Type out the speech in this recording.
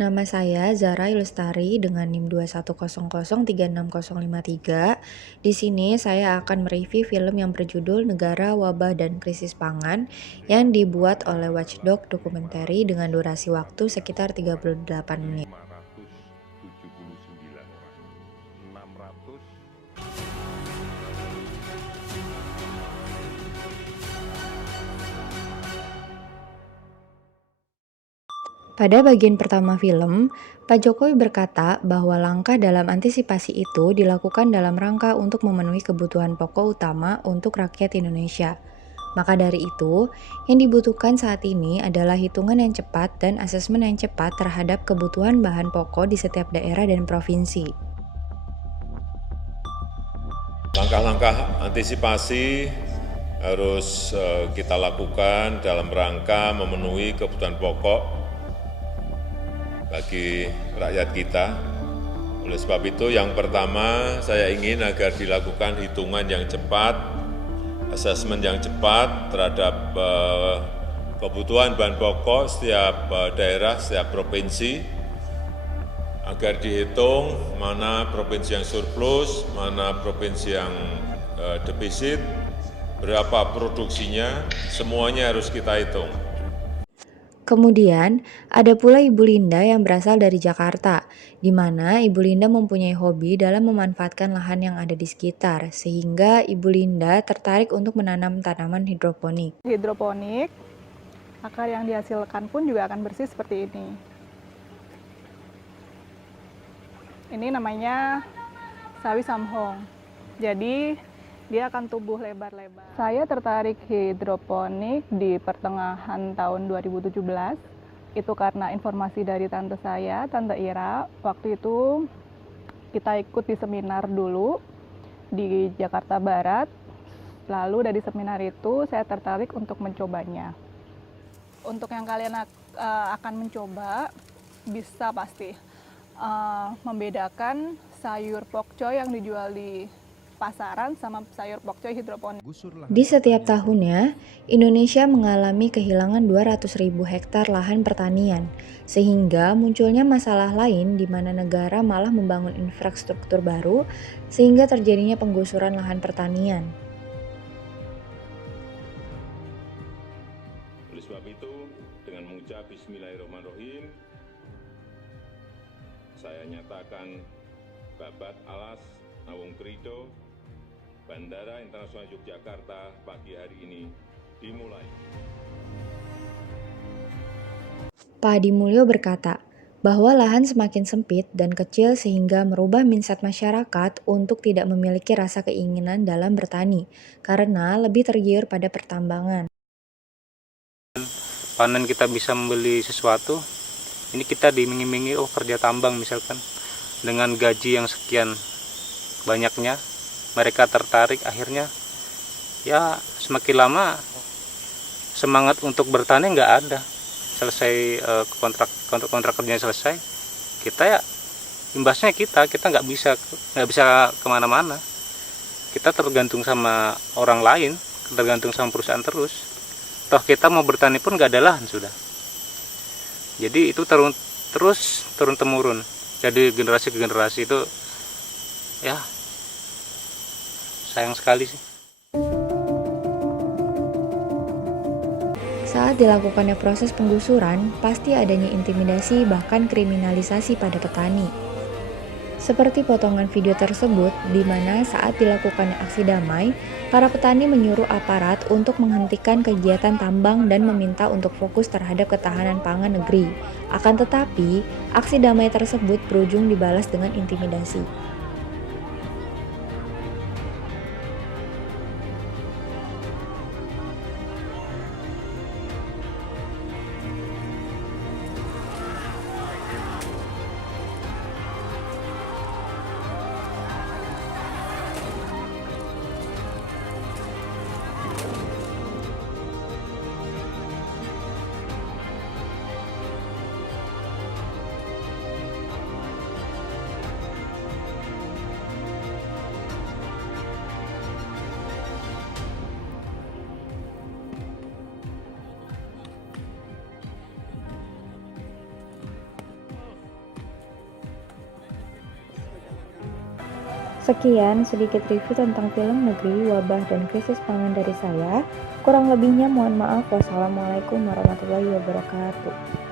Nama saya Zara Lestari dengan NIM 21003653. Di sini saya akan mereview film yang berjudul Negara, Wabah, dan Krisis Pangan yang dibuat oleh Watchdog Documentary dengan durasi waktu sekitar 38 menit. 579 orang. 600 Pada bagian pertama film, Pak Jokowi berkata bahwa langkah dalam antisipasi itu dilakukan dalam rangka untuk memenuhi kebutuhan pokok utama untuk rakyat Indonesia. Maka dari itu, yang dibutuhkan saat ini adalah hitungan yang cepat dan asesmen yang cepat terhadap kebutuhan bahan pokok di setiap daerah dan provinsi. langkah-langkah antisipasi harus kita lakukan dalam rangka memenuhi kebutuhan pokok bagi rakyat kita. Oleh sebab itu, yang pertama saya ingin agar dilakukan hitungan yang cepat, asesmen yang cepat terhadap kebutuhan bahan pokok setiap daerah, setiap provinsi, agar dihitung mana provinsi yang surplus, mana provinsi yang defisit, berapa produksinya, semuanya harus kita hitung. Kemudian, ada pula Ibu Linda yang berasal dari Jakarta, di mana Ibu Linda mempunyai hobi dalam memanfaatkan lahan yang ada di sekitar, sehingga Ibu Linda tertarik untuk menanam tanaman hidroponik. Hidroponik, akar yang dihasilkan pun juga akan bersih seperti ini. Ini namanya sawi samhong. Jadi dia akan tumbuh lebar-lebar. Saya tertarik hidroponik di pertengahan tahun 2017. Itu karena informasi dari tante saya, Tante Ira. Waktu itu kita ikut di seminar dulu di Jakarta Barat. Lalu dari seminar itu saya tertarik untuk mencobanya. Untuk yang kalian akan mencoba, bisa pasti membedakan sayur pokcoy yang dijual di pasaran sama sayur pokcoy hidroponik. Di setiap tahunnya, Indonesia mengalami kehilangan 200.000 hektar lahan pertanian, sehingga munculnya masalah lain di mana negara malah membangun infrastruktur baru, sehingga terjadinya penggusuran lahan pertanian. Oleh sebab itu, dengan mengucap Bismillahirrahmanirrahim, saya nyatakan babat alas Nawung Krido, Bandara Internasional Yogyakarta pagi hari ini dimulai. Pak Adi Mulyo berkata bahwa lahan semakin sempit dan kecil sehingga merubah mindset masyarakat untuk tidak memiliki rasa keinginan dalam bertani, karena lebih tergiur pada pertambangan. Panen kita bisa membeli sesuatu, ini kita diiming-imingi kerja tambang misalkan, dengan gaji yang sekian banyaknya, mereka tertarik, akhirnya ya semakin lama semangat untuk bertani nggak ada. Selesai kontrak kerjanya selesai, kita ya imbasnya kita nggak bisa kemana-mana. Kita tergantung sama orang lain, tergantung sama perusahaan terus. Toh kita mau bertani pun nggak ada lahan sudah. Jadi itu terus turun temurun. Jadi generasi ke generasi itu ya sayang sekali sih. Saat dilakukannya proses penggusuran, pasti adanya intimidasi bahkan kriminalisasi pada petani. Seperti potongan video tersebut, di mana saat dilakukannya aksi damai, para petani menyuruh aparat untuk menghentikan kegiatan tambang dan meminta untuk fokus terhadap ketahanan pangan negeri. Akan tetapi, aksi damai tersebut berujung dibalas dengan intimidasi. Sekian sedikit review tentang film negeri, wabah, dan krisis pangan dari saya. Kurang lebihnya mohon maaf. Wassalamualaikum warahmatullahi wabarakatuh.